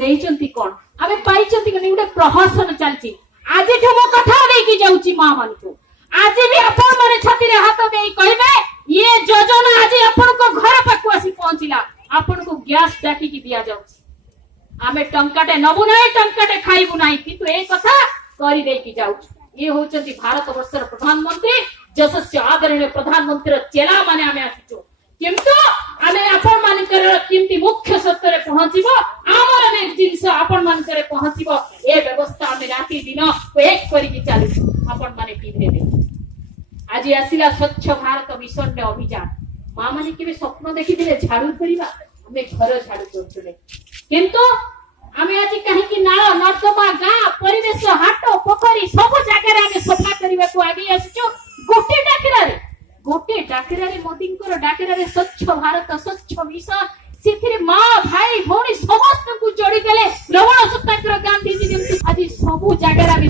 ଦେଇଛନ୍ତି କଣ ଆମେ ପାଇଛନ୍ତି କି ଗୋଟେ ପ୍ରହସନ ଚାଲିଛି ଆଜିଠୁ ମୁଁ କଥା ଦେଇକି ଯାଉଛି ମା ମାନଙ୍କୁ ଆଜି ବି ଆପଣ ମାନେ ଛାତିରେ ହାତ ଦେଇ କହିବେ ଇଏ ଯୋଜନା ଆଜି ଆପଣଙ୍କ ଘର ପାଖକୁ ଆସି ପହଞ୍ଚିଲା ଆପଣଙ୍କୁ ଗ୍ୟାସ ଡାକିକି ଦିଆଯାଉଛି ଆମେ ଟଙ୍କାଟେ ନବୁ ନାହିଁ ଟଙ୍କାଟେ ଖାଇବୁ ନାହିଁ କିନ୍ତୁ ଏ କଥା କରି ଦେଇକି ଯାଉଛୁ ये होचंती भारत वर्षर प्रधानमंत्री यशस्वी आदरणीय प्रधानमंत्री चेला माने आमे आसिचो किंतु आमे आपण मानकर किंती मुख्य सत्तर पहुंचीबो आमर ने जिंस आपण मानकर पहुंचीबो ए व्यवस्था आमे राती दिन एक करिकि चालू आपण माने पीधे दे आज आसिला स्वच्छ भारत मिशन ने अभियान मां माने केबे स्वप्न देखिथिले झाड़ू करिबा आमे घर झाड़ू करथुले किंतु आमे आज कहीं की नाळ नर्दमा गां परिवेश हाट पोखरी सब जगह रे आमे सफा करबा को आगे आछो गोटे डाकरा रे मोदींकर डाकरा रे स्वच्छ भारत स्वच्छ मिशन सिथिरे मां भाई भौणी समस्त को जोड़ी देले लवण सत्याग्रह गांधी जी आज सब जगह रे